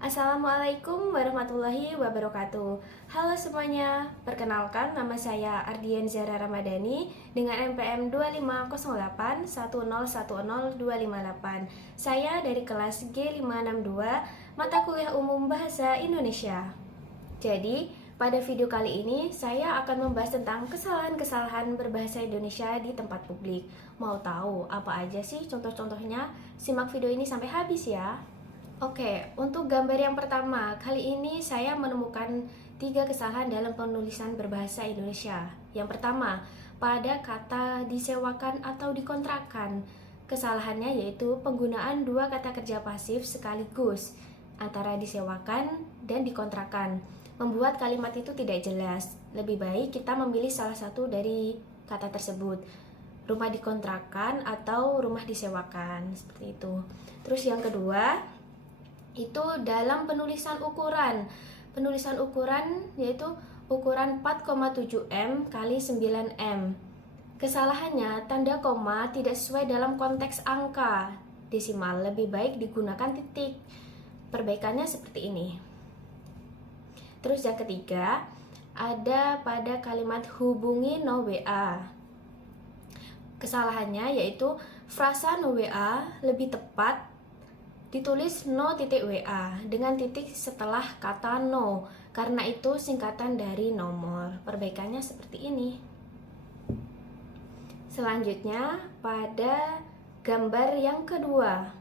Assalamualaikum warahmatullahi wabarakatuh. Halo semuanya, perkenalkan nama saya Ardian Zara Ramadhani dengan NPM 2508101028. Saya dari kelas G562 mata kuliah umum Bahasa Indonesia. Jadi, pada video kali ini saya akan membahas tentang kesalahan-kesalahan berbahasa Indonesia di tempat publik. Mau tahu apa aja sih contoh-contohnya? Simak video ini sampai habis ya. Oke, untuk gambar yang pertama, kali ini saya menemukan 3 kesalahan dalam penulisan berbahasa Indonesia. Yang pertama, pada kata disewakan atau dikontrakkan. Kesalahannya yaitu penggunaan 2 kata kerja pasif sekaligus antara disewakan dan dikontrakkan, membuat kalimat itu tidak jelas. Lebih baik kita memilih salah satu dari kata tersebut, rumah dikontrakkan atau rumah disewakan, seperti itu. Terus yang kedua, itu dalam penulisan ukuran yaitu ukuran 4,7 M kali 9 M. Kesalahannya tanda koma tidak sesuai dalam konteks angka desimal, lebih baik digunakan titik. Perbaikannya seperti ini. Terus yang ketiga, ada pada kalimat hubungi no WA. Kesalahannya yaitu frasa no WA lebih tepat ditulis no.wa dengan titik setelah kata no, karena itu singkatan dari nomor. Perbaikannya seperti ini. Selanjutnya pada gambar yang kedua.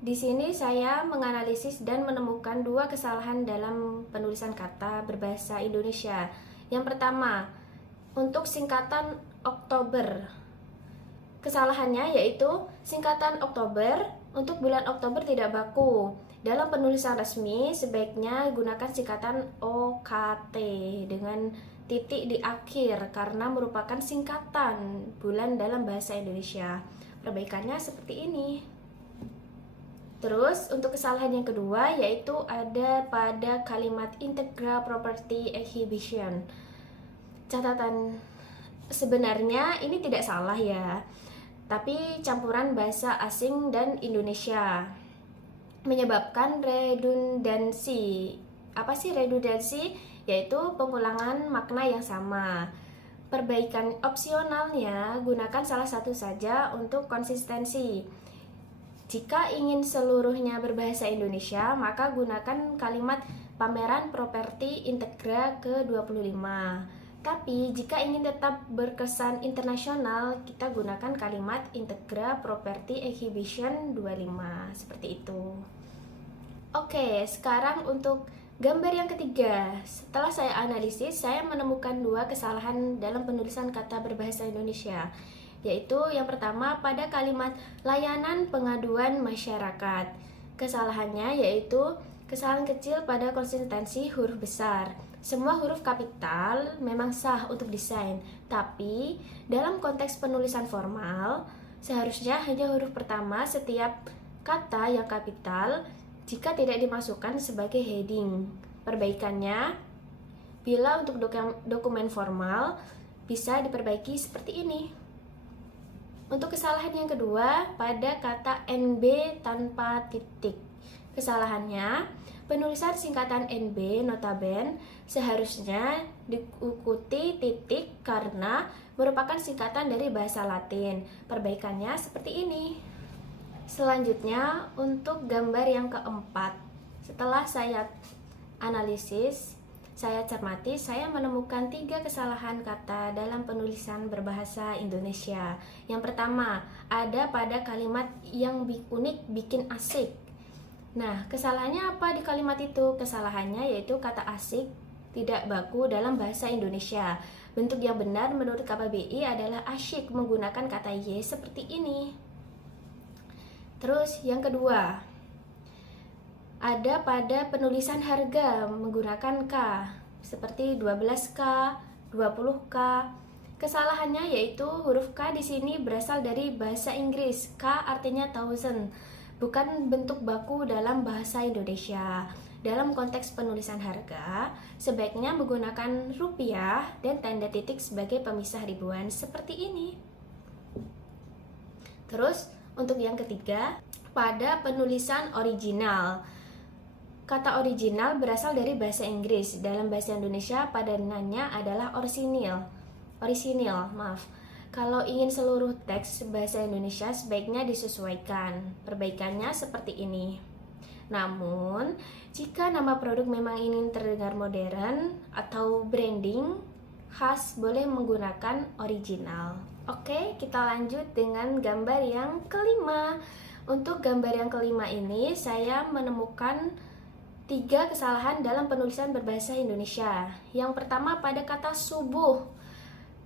Di sini saya menganalisis dan menemukan 2 kesalahan dalam penulisan kata berbahasa Indonesia. Yang pertama, untuk singkatan Oktober. Kesalahannya yaitu singkatan Oktober untuk bulan Oktober tidak baku. Dalam penulisan resmi sebaiknya gunakan singkatan OKT dengan titik di akhir karena merupakan singkatan bulan dalam bahasa Indonesia. Perbaikannya seperti ini. Terus untuk kesalahan yang kedua yaitu ada pada kalimat integral property exhibition. Catatan, sebenarnya ini tidak salah ya, tapi campuran bahasa asing dan Indonesia menyebabkan redundansi. Apa sih redundansi? Yaitu pengulangan makna yang sama. Perbaikan opsionalnya, gunakan salah satu saja untuk konsistensi. Jika ingin seluruhnya berbahasa Indonesia, maka gunakan kalimat pameran properti integra ke-25. Tapi jika ingin tetap berkesan internasional, kita gunakan kalimat integra property exhibition 25, seperti itu. Oke, sekarang untuk gambar yang ketiga. Setelah saya analisis, saya menemukan 2 kesalahan dalam penulisan kata berbahasa Indonesia, yaitu yang pertama pada kalimat layanan pengaduan masyarakat. Kesalahannya yaitu kesalahan kecil pada konsistensi huruf besar. Semua huruf kapital memang sah untuk desain, tapi dalam konteks penulisan formal, seharusnya hanya huruf pertama setiap kata yang kapital jika tidak dimasukkan sebagai heading. Perbaikannya, bila untuk dokumen formal, bisa diperbaiki seperti ini. Untuk kesalahan yang kedua, pada kata NB tanpa titik. Kesalahannya, penulisan singkatan NB notaben seharusnya diikuti titik karena merupakan singkatan dari bahasa Latin. Perbaikannya seperti ini. Selanjutnya untuk gambar yang keempat. Setelah saya analisis, saya cermati, saya menemukan 3 kesalahan kata dalam penulisan berbahasa Indonesia. Yang pertama, ada pada kalimat yang unik bikin asik. Nah, kesalahannya apa di kalimat itu? Kesalahannya yaitu kata asik tidak baku dalam bahasa Indonesia. Bentuk yang benar menurut KBBI adalah asyik menggunakan kata Y seperti ini. Terus yang kedua, ada pada penulisan harga menggunakan K, seperti 12K, 20K. Kesalahannya yaitu huruf K di sini berasal dari bahasa Inggris. K artinya thousand, bukan bentuk baku dalam bahasa Indonesia. Dalam konteks penulisan harga, sebaiknya menggunakan rupiah dan tanda titik sebagai pemisah ribuan seperti ini. Terus untuk yang ketiga, pada penulisan original. Kata original berasal dari bahasa Inggris. Dalam bahasa Indonesia padanannya adalah orisinil. Orisinil, maaf. Kalau ingin seluruh teks bahasa Indonesia sebaiknya disesuaikan. Perbaikannya seperti ini. Namun, jika nama produk memang ingin terdengar modern atau branding khas, boleh menggunakan original. Oke, kita lanjut dengan gambar yang kelima. Untuk gambar yang kelima ini, saya menemukan 3 kesalahan dalam penulisan berbahasa Indonesia. Yang pertama pada kata subuh.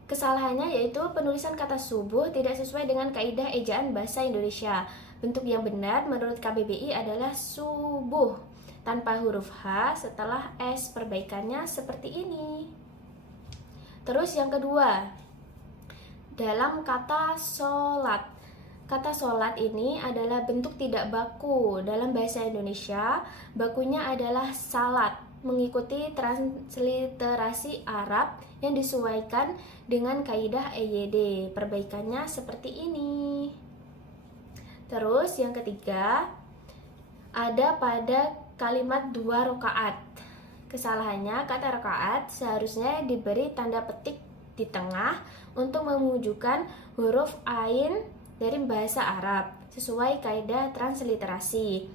Kesalahannya yaitu penulisan kata subuh tidak sesuai dengan kaidah ejaan bahasa Indonesia. Bentuk yang benar menurut KBBI adalah subuh tanpa huruf H setelah S. Perbaikannya seperti ini. Terus yang kedua, dalam kata sholat. Kata sholat ini adalah bentuk tidak baku. Dalam bahasa Indonesia, bakunya adalah salat, mengikuti transliterasi Arab yang disesuaikan dengan kaidah EYD. Perbaikannya seperti ini. Terus yang ketiga, ada pada kalimat 2 rakaat. Kesalahannya, kata rakaat seharusnya diberi tanda petik di tengah untuk menunjukkan huruf ain dari bahasa Arab sesuai kaidah transliterasi.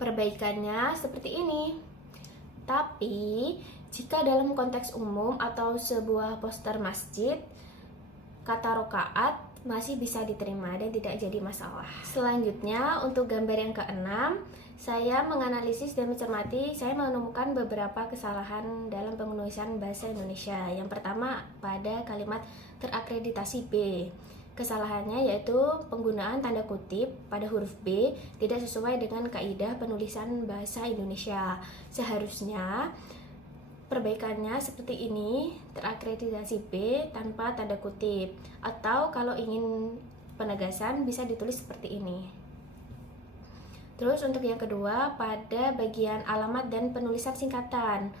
Perbaikannya seperti ini. Tapi jika dalam konteks umum atau sebuah poster masjid, kata rokaat masih bisa diterima dan tidak jadi masalah. Selanjutnya untuk gambar yang keenam, saya menganalisis dan mencermati, saya menemukan beberapa kesalahan dalam penulisan bahasa Indonesia. Yang pertama pada kalimat terakreditasi B. Kesalahannya yaitu penggunaan tanda kutip pada huruf B tidak sesuai dengan kaidah penulisan bahasa Indonesia. Seharusnya perbaikannya seperti ini, terakreditasi B tanpa tanda kutip. Atau kalau ingin penegasan bisa ditulis seperti ini. Terus untuk yang kedua, pada bagian alamat dan penulisan singkatan.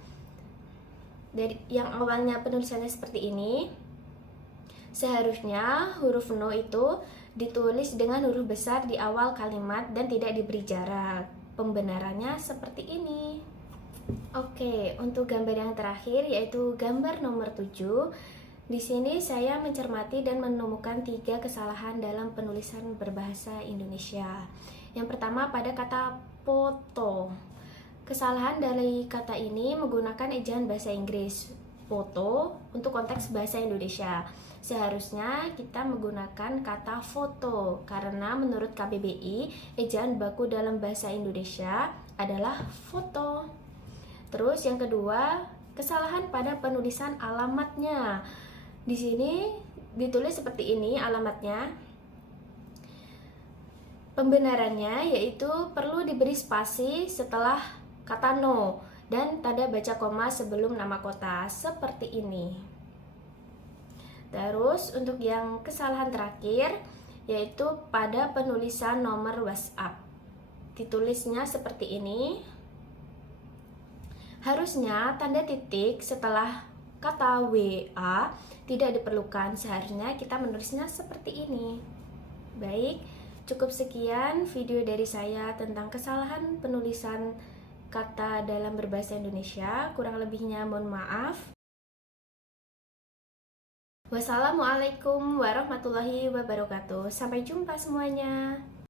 Dari yang awalnya penulisannya seperti ini, seharusnya huruf no itu ditulis dengan huruf besar di awal kalimat dan tidak diberi jarak. Pembenarannya seperti ini. Oke, untuk gambar yang terakhir yaitu gambar nomor 7. Di sini saya mencermati dan menemukan 3 kesalahan dalam penulisan berbahasa Indonesia. Yang pertama pada kata foto. Kesalahan dari kata ini menggunakan ejaan bahasa Inggris. Foto untuk konteks bahasa Indonesia. Seharusnya kita menggunakan kata foto karena menurut KBBI ejaan baku dalam bahasa Indonesia adalah foto. Terus yang kedua, kesalahan pada penulisan alamatnya. Di sini ditulis seperti ini alamatnya. Pembenarannya yaitu perlu diberi spasi setelah kata no dan tanda baca koma sebelum nama kota seperti ini. Terus untuk yang kesalahan terakhir yaitu pada penulisan nomor WhatsApp. Ditulisnya seperti ini. Harusnya tanda titik setelah kata WA tidak diperlukan. Seharusnya kita menulisnya seperti ini. Baik, cukup sekian video dari saya tentang kesalahan penulisan kata dalam berbahasa Indonesia. Kurang lebihnya mohon maaf. Wassalamualaikum warahmatullahi wabarakatuh. Sampai jumpa semuanya.